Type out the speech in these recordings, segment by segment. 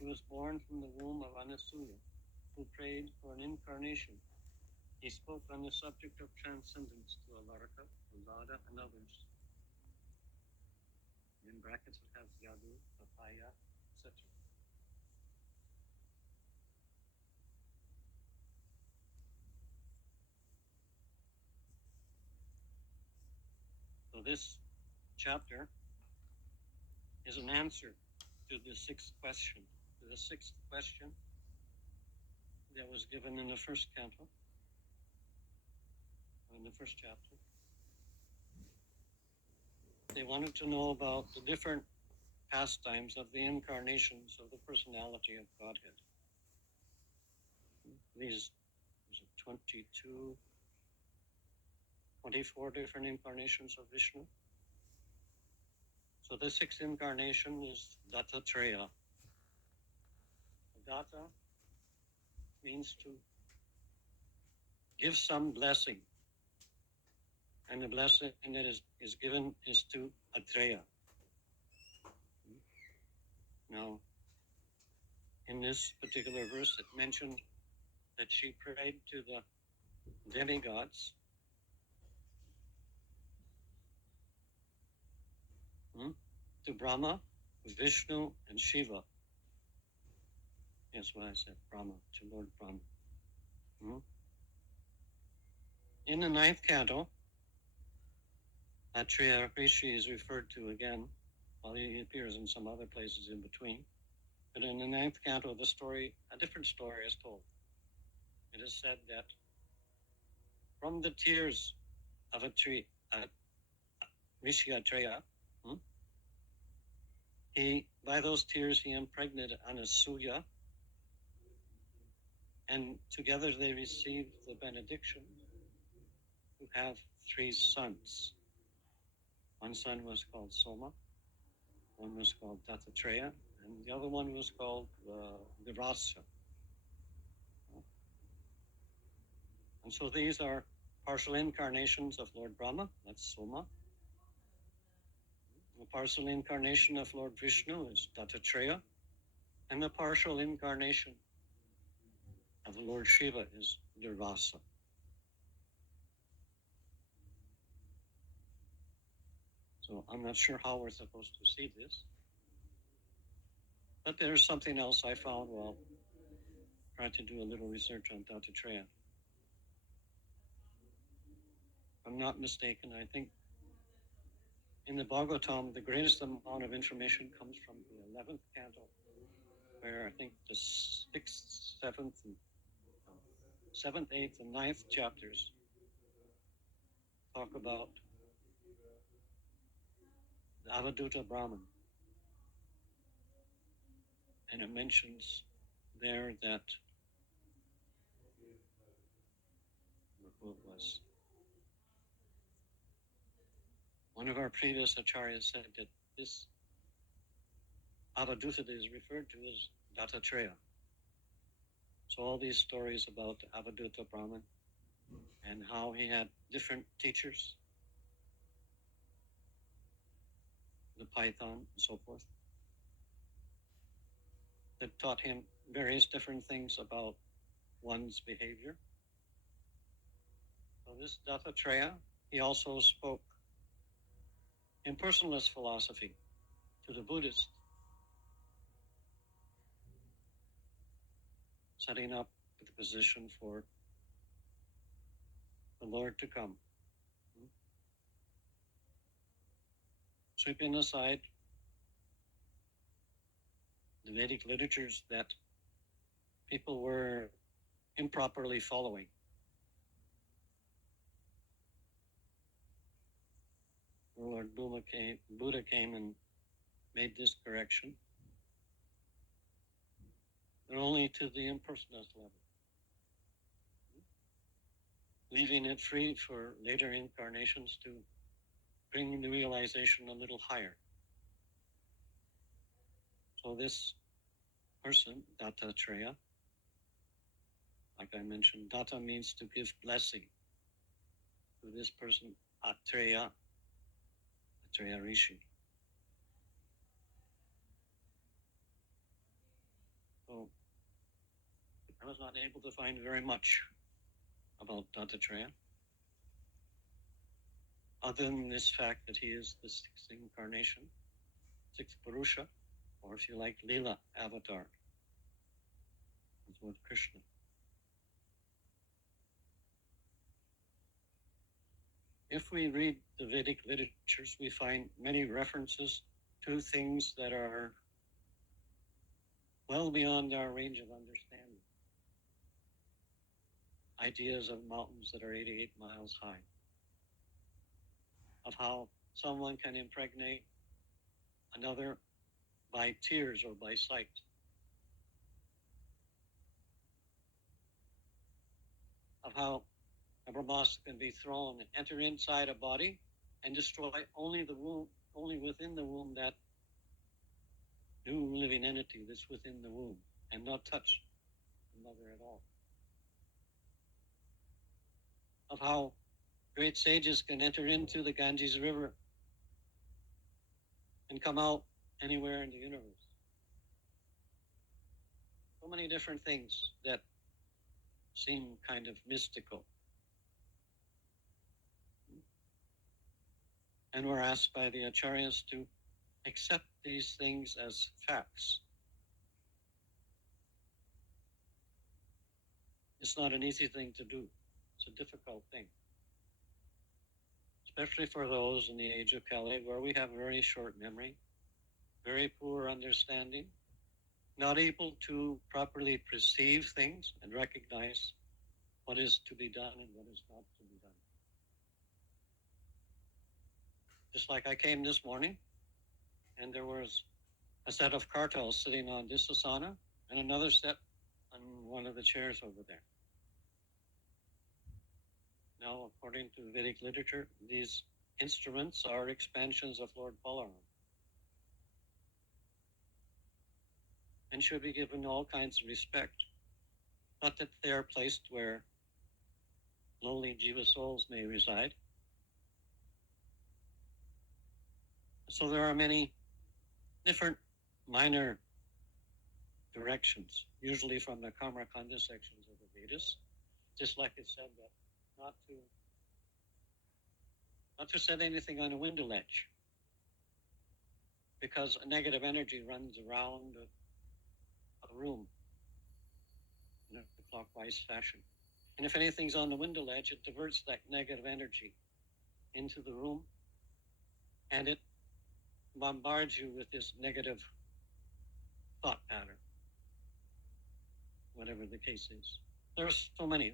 He was born from the womb of Anasuya, who prayed for an incarnation. He spoke on the subject of transcendence to Alarka, Ulada, and others. In brackets it has Yadu, Papaya, etc. So this chapter is an answer to the sixth question. The sixth question that was given in the first canto, in the first chapter. They wanted to know about the different pastimes of the incarnations of the personality of Godhead. These 22, 24 different incarnations of Vishnu. So the sixth incarnation is Dattatreya. Datta means to give some blessing. And the blessing that is given is to Atreya. Now, in this particular verse, it mentioned that she prayed to the demigods, to Brahma, Vishnu, and Shiva. That's what I said, Brahma, to Lord Brahma. In the ninth canto, Atreya Rishi is referred to again, while he appears in some other places in between. But in the ninth canto, the story, a different story is told. It is said that from the tears of Rishi Atreya, by those tears he impregnated Anasuya, and together they received the benediction to have three sons. One son was called Soma, one was called Dattatreya, and the other one was called Virasa. And so these are partial incarnations of Lord Brahma, that's Soma. The partial incarnation of Lord Vishnu is Dattatreya, and the partial incarnation of the Lord Shiva is Durvasa. So I'm not sure how we're supposed to see this, but there's something else I found while trying to do a little research on Dattatreya. If I'm not mistaken, I think in the Bhagavatam, the greatest amount of information comes from the 11th canto, where I think the 6th, 7th, 8th, and 9th chapters talk about the Avaduta Brahman. And it mentions there that, who it was, one of our previous acharyas said that this Avaduta that is referred to as Dattatreya. So all these stories about the Avaduta Brahman and how he had different teachers, the Python and so forth, that taught him various different things about one's behavior. So this Dattatreya, he also spoke impersonalist philosophy to the Buddhists, setting up the position for the Lord to come. Sweeping aside the Vedic literatures that people were improperly following. Lord Buddha came and made this correction, but only to the impersonalist level, leaving it free for later incarnations to bring the realization a little higher. So this person, Dattatreya, like I mentioned, Datta means to give blessing to this person, Atreya Rishi. I was not able to find very much about Dattatreya, other than this fact that he is the sixth incarnation, sixth Purusha, or if you like, Leela avatar, as with Krishna. If we read the Vedic literatures, we find many references to things that are well beyond our range of understanding. Ideas of mountains that are 88 miles high, of how someone can impregnate another by tears or by sight. Of how a brahmastra can be thrown and enter inside a body and destroy only the womb, only within the womb, that new living entity that's within the womb, and not touch the mother at all. Of how great sages can enter into the Ganges River and come out anywhere in the universe. So many different things that seem kind of mystical. And we're asked by the acharyas to accept these things as facts. It's not an easy thing to do. It's a difficult thing, especially for those in the age of Kali, where we have very short memory, very poor understanding, not able to properly perceive things and recognize what is to be done and what is not to be done. Just like I came this morning, and there was a set of kartals sitting on this asana and another set on one of the chairs over there. Now, according to Vedic literature, these instruments are expansions of Lord Balaram and should be given all kinds of respect. Not that they are placed where lowly jiva souls may reside. So there are many different minor directions, usually from the Karmakanda sections of the Vedas, just like it said that not to set anything on a window ledge, because a negative energy runs around a room in a clockwise fashion. And if anything's on the window ledge, it diverts that negative energy into the room, and it bombards you with this negative thought pattern, whatever the case is. There are so many.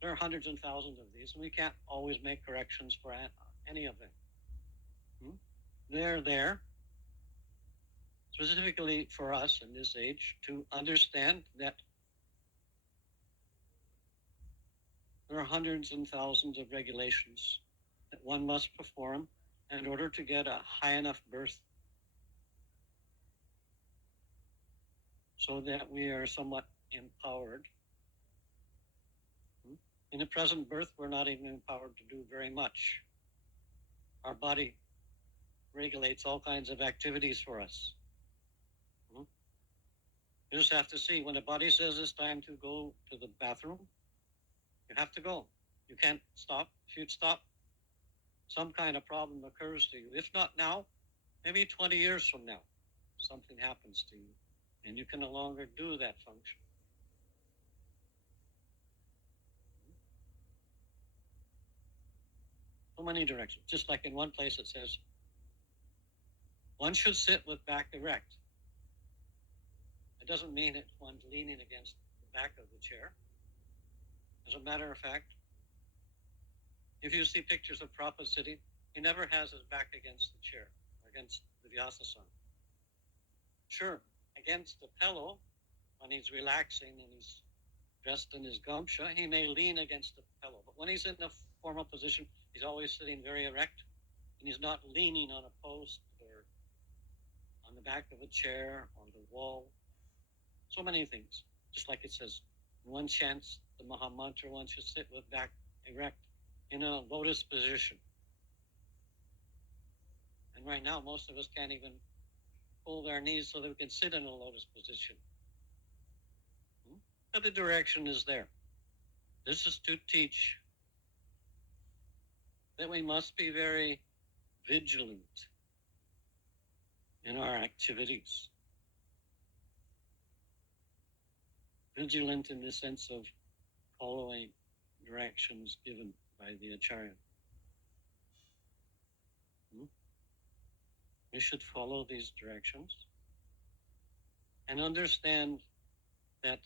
There are hundreds and thousands of these, and we can't always make corrections for any of them. They're there specifically for us in this age to understand that there are hundreds and thousands of regulations that one must perform in order to get a high enough birth so that we are somewhat empowered. In the present birth, we're not even empowered to do very much. Our body regulates all kinds of activities for us. You just have to see, when the body says it's time to go to the bathroom, you have to go. You can't stop. If you'd stop, some kind of problem occurs to you. If not now, maybe 20 years from now, something happens to you, and you can no longer do that function. So many directions. Just like in one place it says, one should sit with back erect. It doesn't mean that one's leaning against the back of the chair. As a matter of fact, if you see pictures of Prabhupada sitting, he never has his back against the chair, against the Vyasasana. Sure, against the pillow, when he's relaxing and he's dressed in his gamsha, he may lean against the pillow. But when he's in the formal position, he's always sitting very erect, and he's not leaning on a post or on the back of a chair, on the wall. So many things. Just like it says, one chants the Maha Mantra, one should sit with back erect in a lotus position. And right now, most of us can't even pull their knees so that we can sit in a lotus position. But the direction is there. This is to teach that we must be very vigilant in our activities. Vigilant in the sense of following directions given by the Acharya. We should follow these directions and understand that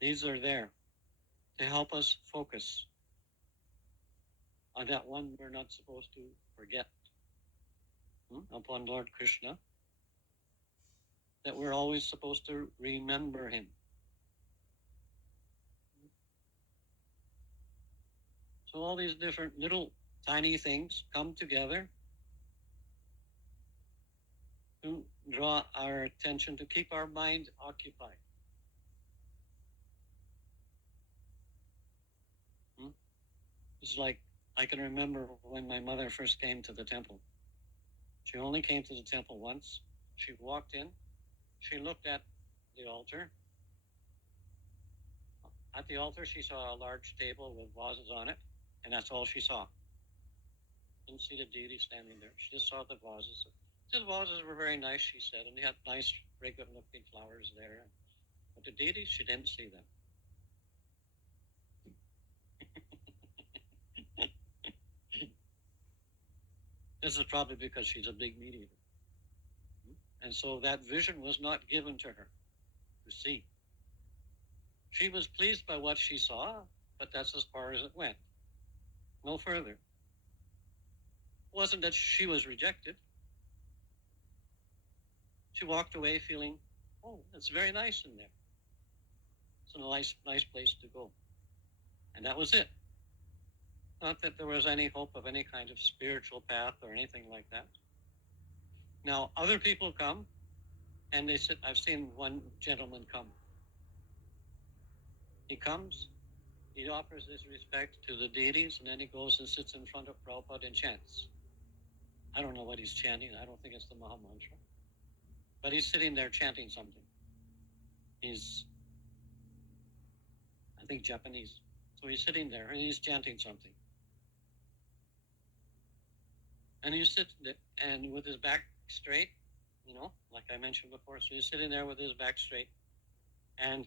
these are there to help us focus on that one we're not supposed to forget, upon Lord Krishna, that we're always supposed to remember him. So all these different little tiny things come together to draw our attention, to keep our mind occupied. It's like, I can remember when my mother first came to the temple. She only came to the temple once. She walked in, she looked at the altar. At the altar, she saw a large table with vases on it, and that's all she saw. Didn't see the deity standing there. She just saw the vases. The vases were very nice, she said, and they had nice, fragrant-looking flowers there. But the deity, she didn't see them. This is probably because she's a big meat eater. And so that vision was not given to her to see. She was pleased by what she saw, but that's as far as it went. No further. It wasn't that she was rejected. She walked away feeling, oh, it's very nice in there. It's a nice place to go. And that was it. Not that there was any hope of any kind of spiritual path or anything like that. Now, other people come, and they sit. I've seen one gentleman come. He comes, he offers his respect to the deities, and then he goes and sits in front of Prabhupada and chants. I don't know what he's chanting. I don't think it's the Maha Mantra. But he's sitting there chanting something. He's, I think, Japanese. So he's sitting there and he's chanting something. And he sits there and with his back straight, like I mentioned before. So he's sitting there with his back straight and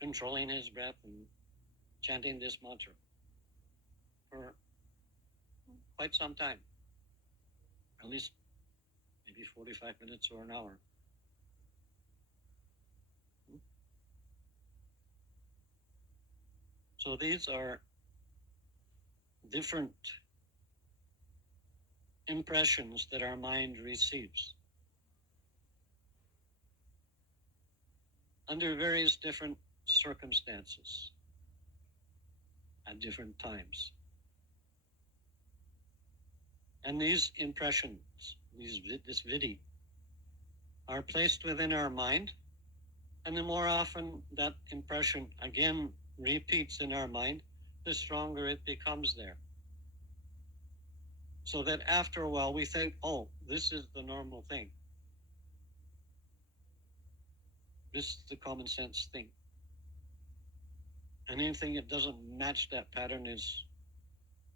controlling his breath and chanting this mantra for quite some time, at least maybe 45 minutes or an hour. So these are different impressions that our mind receives under various different circumstances at different times. And these impressions, this vidhi, are placed within our mind, and the more often that impression again repeats in our mind, the stronger it becomes there. So that after a while we think, oh, this is the normal thing. This is the common sense thing. And anything that doesn't match that pattern is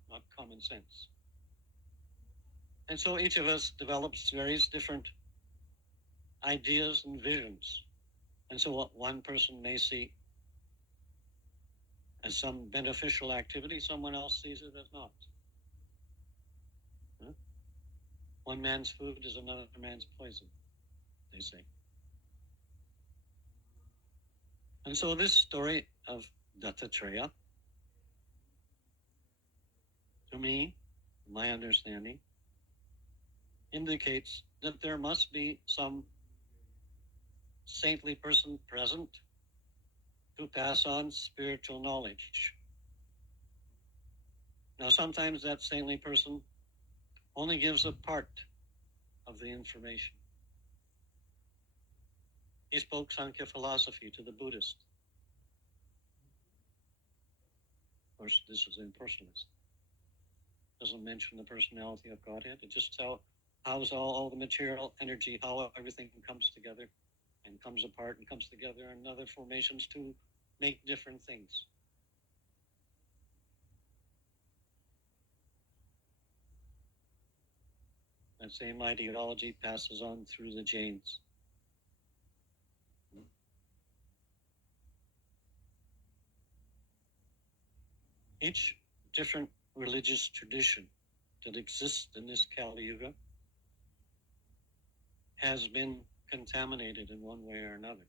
not common sense. And so each of us develops various different ideas and visions. And so what one person may see as some beneficial activity, someone else sees it as not. One man's food is another man's poison, they say. And so this story of Dattatreya, to me, my understanding, indicates that there must be some saintly person present to pass on spiritual knowledge. Now, sometimes that saintly person only gives a part of the information. He spoke Sankhya philosophy to the Buddhist. Of course, this is impersonalist. Doesn't mention the personality of Godhead. It just how's all the material energy, how everything comes together and comes apart and comes together and other formations to make different things. That same ideology passes on through the Jains. Each different religious tradition that exists in this Kali Yuga has been contaminated in one way or another.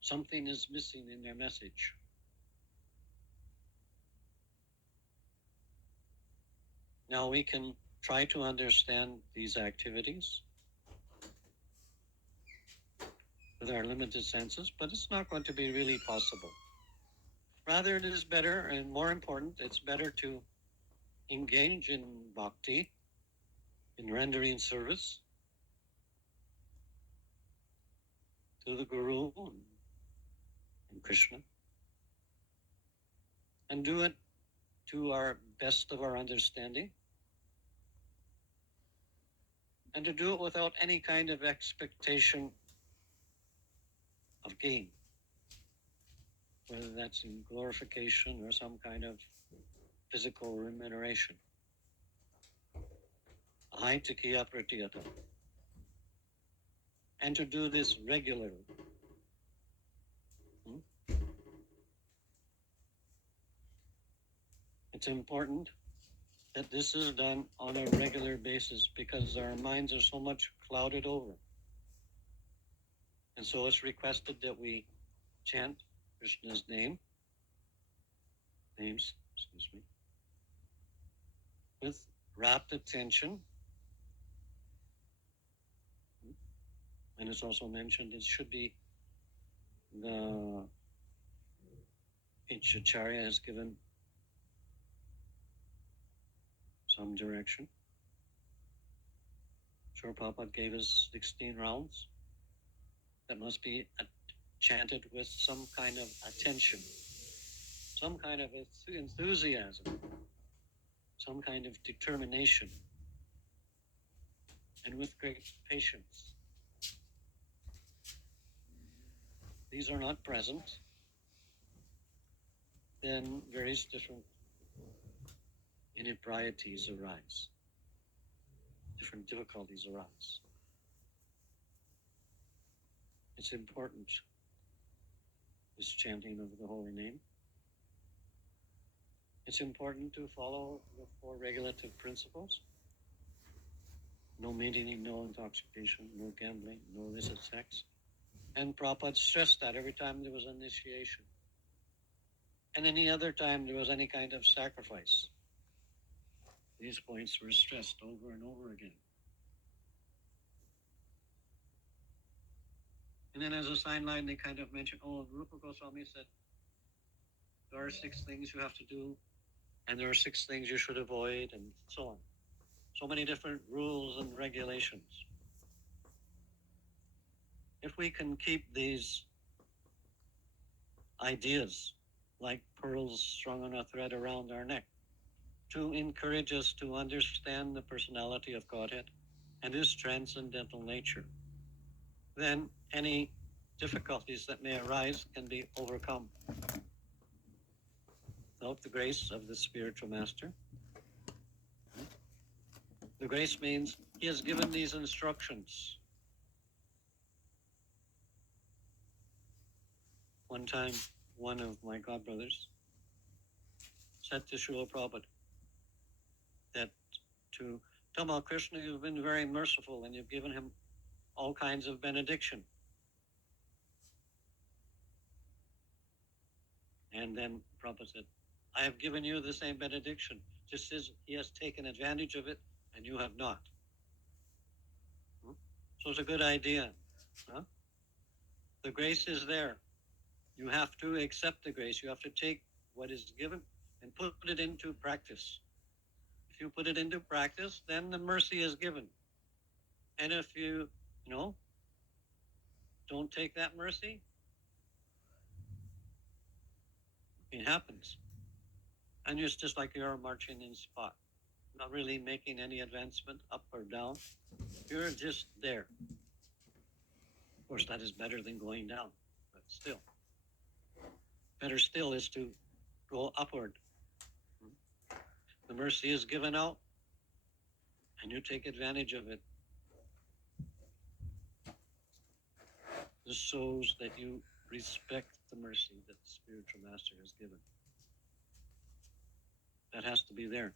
Something is missing in their message. Now we can try to understand these activities with our limited senses, but it's not going to be really possible. Rather, it is better and more important, it's better to engage in bhakti, in rendering service to the Guru and Krishna, and do it to our best of our understanding, and to do it without any kind of expectation of gain, whether that's in glorification or some kind of physical remuneration. Ahaitikiya pratiyata. And to do this regularly. It's important that this is done on a regular basis because our minds are so much clouded over. And so it's requested that we chant Krishna's names, with rapt attention. And it's also mentioned it should be each acharya has given some direction. Srila Prabhupada gave us 16 rounds that must be chanted with some kind of attention, some kind of enthusiasm, some kind of determination, and with great patience. These are not present, then various different inebrieties arise, different difficulties arise. It's important, this chanting of the holy name. It's important to follow the 4 regulative principles. No maintaining, no intoxication, no gambling, no illicit sex. And Prabhupada stressed that every time there was initiation. And any other time there was any kind of sacrifice. These points were stressed over and over again. And then as a sign line, they kind of mentioned, Rupa Goswami said, there are 6 things you have to do, and there are 6 things you should avoid, and so on. So many different rules and regulations. If we can keep these ideas like pearls strung on a thread around our neck to encourage us to understand the personality of Godhead and His transcendental nature, then any difficulties that may arise can be overcome without the grace of the spiritual master. The grace means he has given these instructions. One time, one of my godbrothers said to Srila Prabhupada that to Tamal Krishna, you've been very merciful and you've given him all kinds of benediction. And then Prabhupada said, I have given you the same benediction, just as he has taken advantage of it and you have not. So it's a good idea. The grace is there. You have to accept the grace. You have to take what is given and put it into practice. If you put it into practice, then the mercy is given. And if you don't take that mercy, it happens. And it's just like you're marching in spot. not really making any advancement up or down. You're just there. Of course, that is better than going down, but still. Better still is to go upward. The mercy is given out, and you take advantage of it. This shows that you respect the mercy that the spiritual master has given. That has to be there.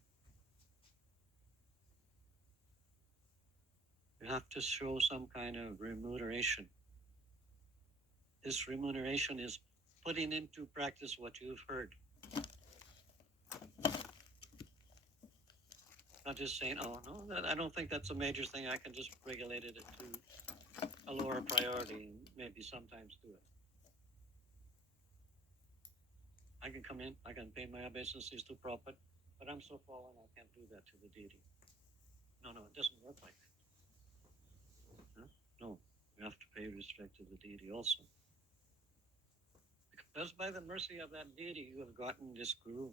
You have to show some kind of remuneration. This remuneration is putting into practice what you've heard. Not just saying, oh, no, I don't think that's a major thing. I can just regulate it to a lower priority and maybe sometimes do it. I can come in, I can pay my obeisances to Prabhupada, but I'm so fallen I can't do that to the deity. No, it doesn't work like that. Huh? No, you have to pay respect to the deity also. Because by the mercy of that deity, you have gotten this guru.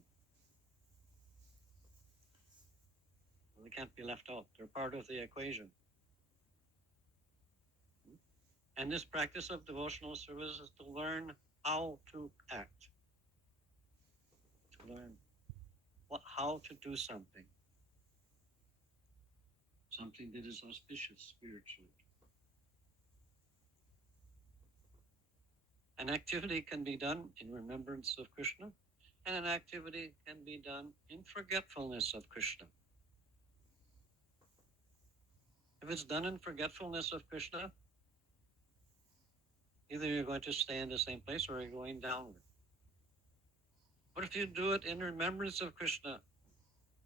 They can't be left out. They're part of the equation. And this practice of devotional service is to learn how to act, to learn how to do something that is auspicious spiritually. An activity can be done in remembrance of Krishna, and an activity can be done in forgetfulness of Krishna. If it's done in forgetfulness of Krishna, either you're going to stay in the same place or you're going downward. But if you do it in remembrance of Krishna,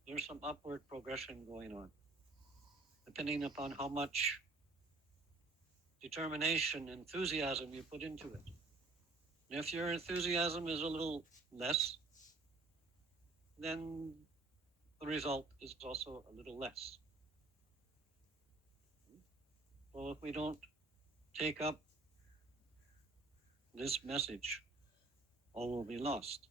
there's some upward progression going on, depending upon how much determination, enthusiasm you put into it. And if your enthusiasm is a little less, then the result is also a little less. Well, if we don't take up this message, all will be lost.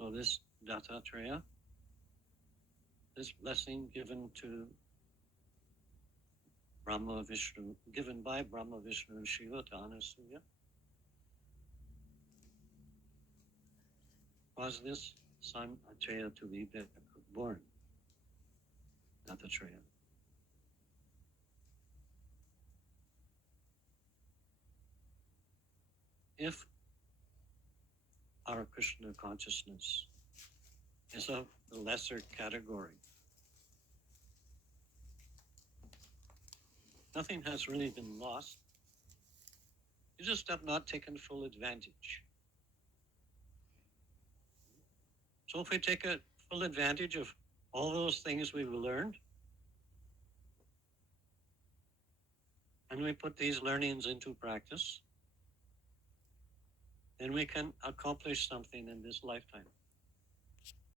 So this Dattatreya, this blessing given to Brahma Vishnu, given by Brahma Vishnu and Shiva to Anasuya, was this son Atreya to be born, Dattatreya. If our Krishna consciousness is of the lesser category, nothing has really been lost. You just have not taken full advantage. So if we take a full advantage of all those things we've learned, and we put these learnings into practice, then we can accomplish something in this lifetime.